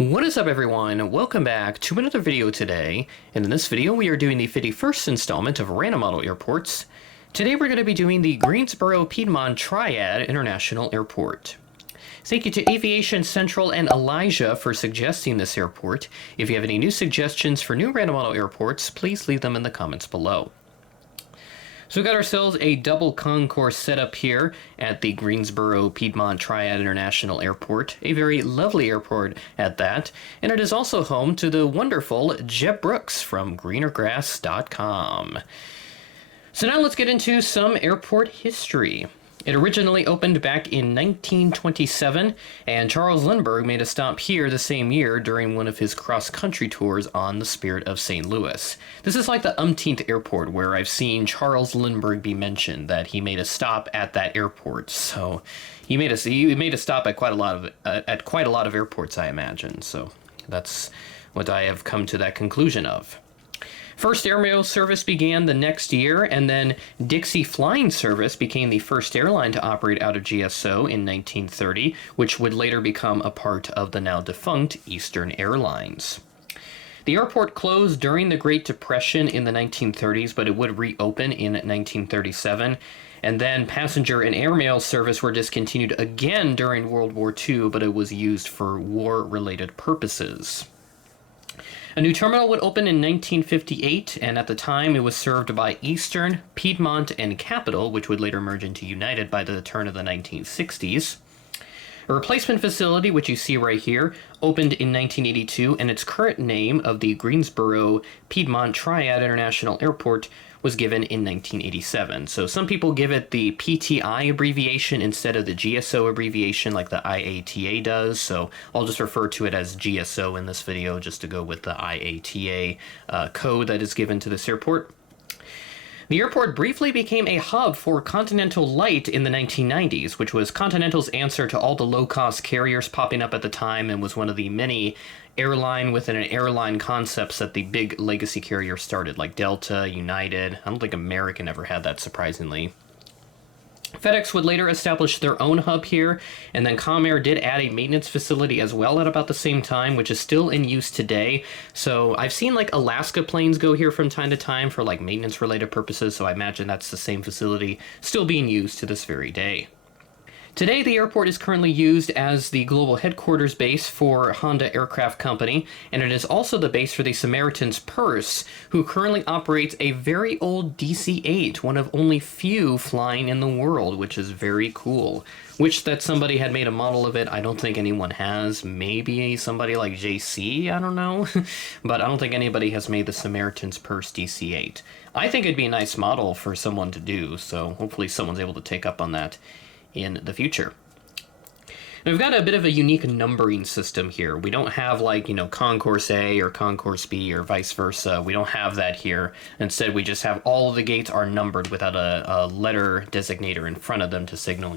What is up, everyone? Welcome back to another video today, and in this video we are doing the 51st installment of Random Model Airports. Today we're going to be doing the Greensboro Piedmont Triad International Airport. Thank you to Aviation Central and Elijah for suggesting this airport. If you have any new suggestions for new Random Model Airports, please leave them in the comments below. So we got ourselves a double concourse setup here at the Greensboro Piedmont Triad International Airport, a very lovely airport at that, and it is also home to the wonderful Jeb Brooks from greenergrass.com. So now let's get into some airport history. It originally opened back in 1927, and Charles Lindbergh made a stop here the same year during one of his cross-country tours on the Spirit of St. Louis. This is like the umpteenth airport where I've seen Charles Lindbergh be mentioned, that he made a stop at that airport. So he made a stop at quite a lot of airports, I imagine. So that's what I have come to that conclusion of. First airmail service began the next year, and then Dixie Flying Service became the first airline to operate out of GSO in 1930, which would later become a part of the now defunct Eastern Airlines. The airport closed during the Great Depression in the 1930s, but it would reopen in 1937. And then passenger and airmail service were discontinued again during World War II, but it was used for war-related purposes. A new terminal would open in 1958, and at the time it was served by Eastern, Piedmont, and Capital, which would later merge into United by the turn of the 1960s. A replacement facility, which you see right here, opened in 1982, and its current name of the Greensboro Piedmont Triad International Airport was given in 1987. So some people give it the PTI abbreviation instead of the GSO abbreviation like the IATA does, so I'll just refer to it as GSO in this video just to go with the IATA code that is given to this airport. The airport briefly became a hub for Continental Light in the 1990s, which was Continental's answer to all the low-cost carriers popping up at the time and was one of the many airline within an airline concepts that the big legacy carriers started, like Delta, United. I don't think American ever had that, surprisingly. FedEx would later establish their own hub here, and then Comair did add a maintenance facility as well at about the same time, which is still in use today. So I've seen like Alaska planes go here from time to time for like maintenance related purposes, so I imagine that's the same facility still being used to this very day. Today, the airport is currently used as the global headquarters base for Honda Aircraft Company, and it is also the base for the Samaritan's Purse, who currently operates a very old DC-8, one of only few flying in the world, which is very cool. Wish that somebody had made a model of it. I don't think anyone has. Maybe somebody like JC, I don't know. But I don't think anybody has made the Samaritan's Purse DC-8. I think it'd be a nice model for someone to do, so hopefully someone's able to take up on that in the future. Now, we've got a bit of a unique numbering system here. We don't have like, concourse A or concourse B or vice versa. We don't have that here. Instead, we just have all of the gates are numbered without a letter designator in front of them to signal,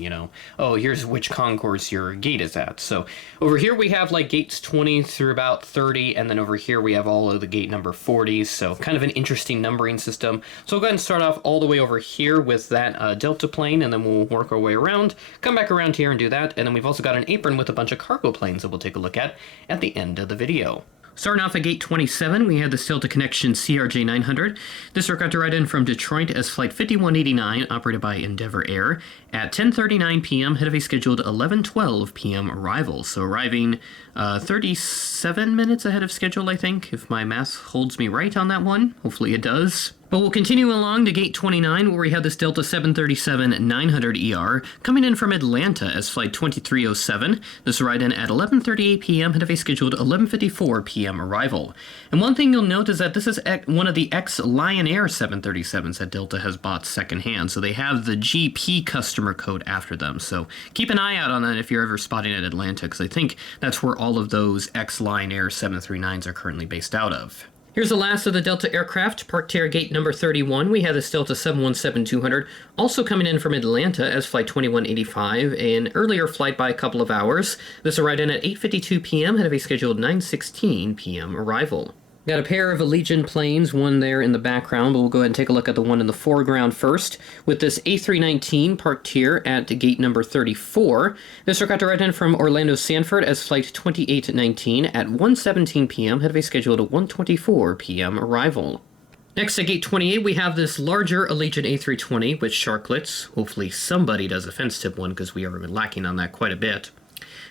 oh, here's which concourse your gate is at. So over here we have like gates 20 through about 30, and then over here we have all of the gate number 40s. So kind of an interesting numbering system. So we'll go ahead and start off all the way over here with that Delta plane, and then we'll work our way around, come back around here and do that. And then we've also got an apron with a bunch of cargo planes that we'll take a look at the end of the video. Starting off at gate 27, we had the Delta Connection CRJ 900. This got to ride in from Detroit as Flight 5189, operated by Endeavor Air, at 10:39 p.m., ahead of a scheduled 11:12 p.m. arrival. So arriving 37 minutes ahead of schedule, I think, if my math holds me right on that one. Hopefully it does. But we'll continue along to gate 29, where we have this Delta 737-900ER coming in from Atlanta as Flight 2307. This will ride in at 11:38 p.m., ahead of a scheduled 11:54 p.m. arrival. And one thing you'll note is that this is one of the ex-Lion Air 737s that Delta has bought secondhand, so they have the GP customer code after them. So keep an eye out on that if you're ever spotting at Atlanta, because I think that's where all of those ex-Lion Air 739s are currently based out of. Here's the last of the Delta aircraft, parked here at gate number 31. We have this Delta 717-200, also coming in from Atlanta as Flight 2185, an earlier flight by a couple of hours. This will ride in at 8:52 p.m., ahead of a scheduled 9:16 p.m. arrival. Got a pair of Allegiant planes, one there in the background, but we'll go ahead and take a look at the one in the foreground first, with this A319 parked here at gate number 34. This aircraft arrived in from Orlando Sanford as flight 2819 at 1:17 p.m., ahead of a scheduled 1:24 p.m. arrival. Next at gate 28, we have this larger Allegiant A320 with sharklets. Hopefully somebody does a fence tip one, because we are lacking on that quite a bit.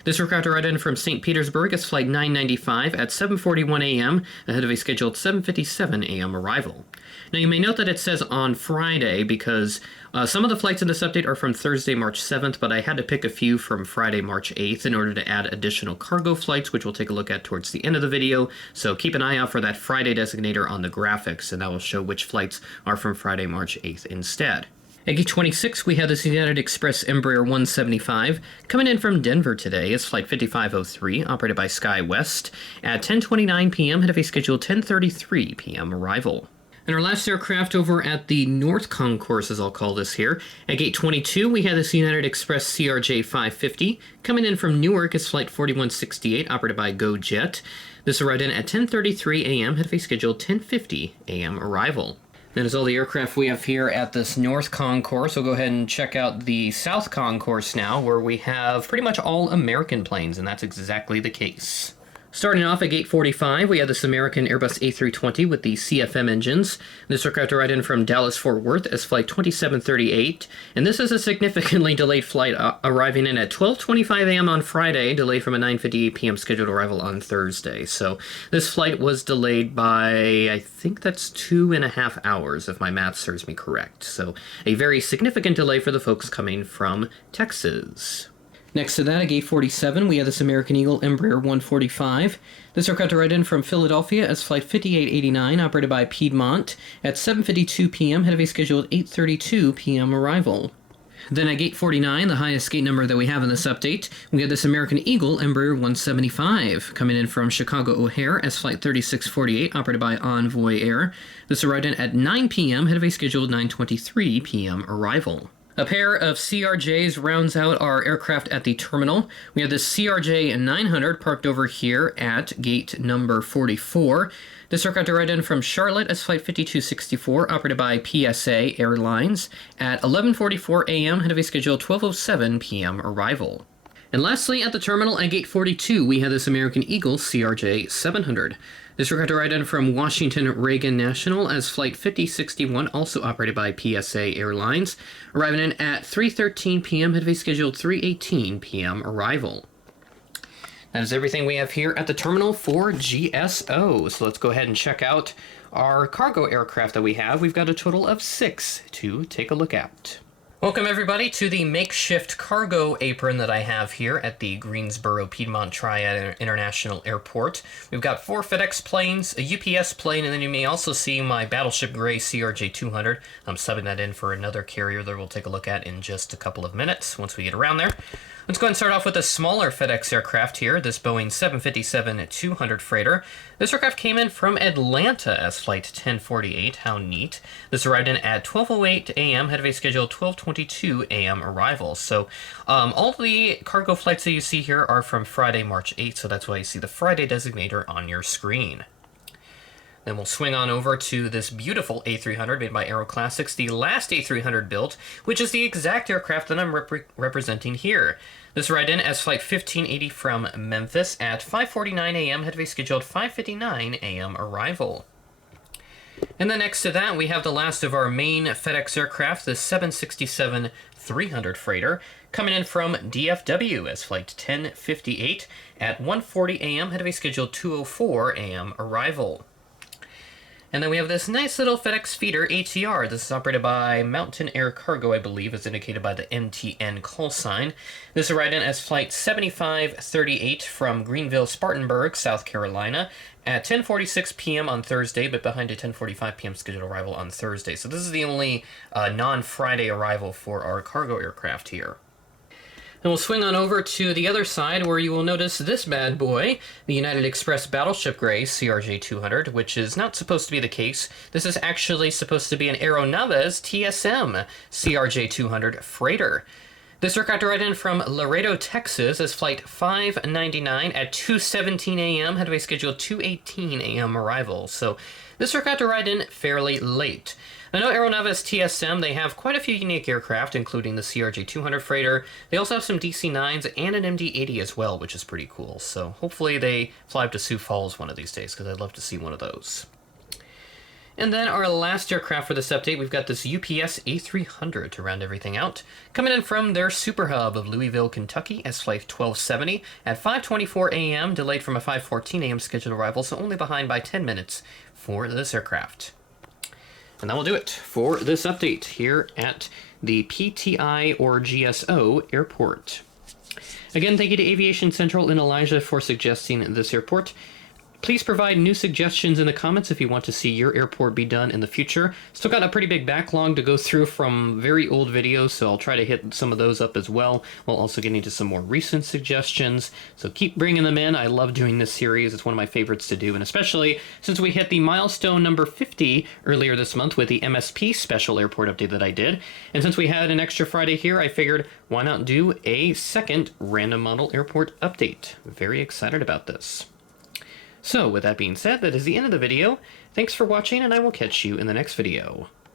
This aircraft arrived in from St. Petersburg as flight 995 at 7:41 a.m., ahead of a scheduled 7:57 a.m. arrival. Now you may note that it says on Friday, because some of the flights in this update are from Thursday, March 7th, but I had to pick a few from Friday, March 8th in order to add additional cargo flights, which we'll take a look at towards the end of the video. So keep an eye out for that Friday designator on the graphics, and that will show which flights are from Friday, March 8th instead. At gate 26, we have this United Express Embraer 175 coming in from Denver today. It's flight 5503, operated by SkyWest, at 10:29 p.m., ahead of a scheduled 10:33 p.m. arrival. And our last aircraft over at the North Concourse, as I'll call this here. At gate 22, we have this United Express CRJ 550 coming in from Newark. It's flight 4168, operated by GoJet. This arrived in at 10:33 a.m., ahead of a scheduled 10:50 a.m. arrival. That is all the aircraft we have here at this North Concourse. We'll go ahead and check out the South Concourse now, where we have pretty much all American planes, and that's exactly the case. Starting off at gate 45, we have this American Airbus A320 with the CFM engines. This aircraft arrived in from Dallas-Fort Worth as flight 2738, and this is a significantly delayed flight, arriving in at 12:25 a.m. on Friday, delayed from a 9:58 p.m. scheduled arrival on Thursday. So this flight was delayed by, I think that's 2.5 hours, if my math serves me correct. So a very significant delay for the folks coming from Texas. Next to that, at gate 47, we have this American Eagle Embraer 145. This aircraft arrived in from Philadelphia as flight 5889, operated by Piedmont, at 7:52 p.m., ahead of a scheduled 8:32 p.m. arrival. Then at gate 49, the highest gate number that we have in this update, we have this American Eagle Embraer 175, coming in from Chicago O'Hare as flight 3648, operated by Envoy Air. This arrived in at 9 p.m., ahead of a scheduled 9:23 p.m. arrival. A pair of CRJs rounds out our aircraft at the terminal. We have this CRJ 900 parked over here at gate number 44. This aircraft arrived in from Charlotte as flight 5264, operated by PSA Airlines, at 11:44 a.m., ahead of a scheduled 12:07 p.m. arrival. And lastly, at the terminal at gate 42, we have this American Eagle CRJ 700. This aircraft arrived in from Washington Reagan National as flight 5061, also operated by PSA Airlines, arriving in at 3:13 p.m., ahead of a scheduled 3:18 p.m. arrival. That is everything we have here at the terminal for GSO. So let's go ahead and check out our cargo aircraft that we have. We've got a total of 6 to take a look at. Welcome everybody to the makeshift cargo apron that I have here at the Greensboro Piedmont Triad International Airport. We've got 4 FedEx planes, a UPS plane, and then you may also see my Battleship Gray CRJ-200. I'm subbing that in for another carrier that we'll take a look at in just a couple of minutes once we get around there. Let's go ahead and start off with a smaller FedEx aircraft here, this Boeing 757-200 freighter. This aircraft came in from Atlanta as flight 1048. How neat. This arrived in at 12:08 a.m., ahead of a scheduled 12:22 a.m. arrival. So all the cargo flights that you see here are from Friday, March 8th, so that's why you see the Friday designator on your screen. Then we'll swing on over to this beautiful A300 made by Aero Classics, the last A300 built, which is the exact aircraft that I'm representing here. This arrived in as flight 1580 from Memphis at 5:49 a.m., ahead of a scheduled 5:59 a.m. arrival. And then next to that, we have the last of our main FedEx aircraft, the 767-300 freighter, coming in from DFW as flight 1058 at 1:40 a.m., ahead of a scheduled 2:04 a.m. arrival. And then we have this nice little FedEx feeder ATR. This is operated by Mountain Air Cargo, I believe, as indicated by the MTN call sign. This arrived in as flight 7538 from Greenville, Spartanburg, South Carolina, at 10:46 p.m. on Thursday, but behind a 10:45 p.m. scheduled arrival on Thursday. So this is the only non-Friday arrival for our cargo aircraft here. And we'll swing on over to the other side where you will notice this bad boy, the United Express Battleship Gray CRJ-200, which is not supposed to be the case. This is actually supposed to be an Aeronaves TSM CRJ-200 freighter. This aircraft arrived in from Laredo, Texas as Flight 599 at 2:17 a.m. Had a scheduled 2:18 a.m. arrival. So this aircraft arrived in fairly late. I know Aeronavis TSM, they have quite a few unique aircraft, including the CRJ-200 freighter. They also have some DC-9s and an MD-80 as well, which is pretty cool. So hopefully they fly up to Sioux Falls one of these days, because I'd love to see one of those. And then our last aircraft for this update, we've got this UPS A300 to round everything out. Coming in from their super hub of Louisville, Kentucky as Flight 1270 at 5:24 a.m., delayed from a 5:14 a.m. scheduled arrival, so only behind by 10 minutes for this aircraft. And that will do it for this update here at the PTI or GSO airport. Again, thank you to Aviation Central in Elijah for suggesting this airport. Please provide new suggestions in the comments if you want to see your airport be done in the future. Still got a pretty big backlog to go through from very old videos, so I'll try to hit some of those up as well, while also getting to some more recent suggestions. So keep bringing them in. I love doing this series. It's one of my favorites to do, and especially since we hit the milestone number 50 earlier this month with the MSP special airport update that I did. And since we had an extra Friday here, I figured why not do a second random model airport update. Very excited about this. So, with that being said, that is the end of the video. Thanks for watching, and I will catch you in the next video.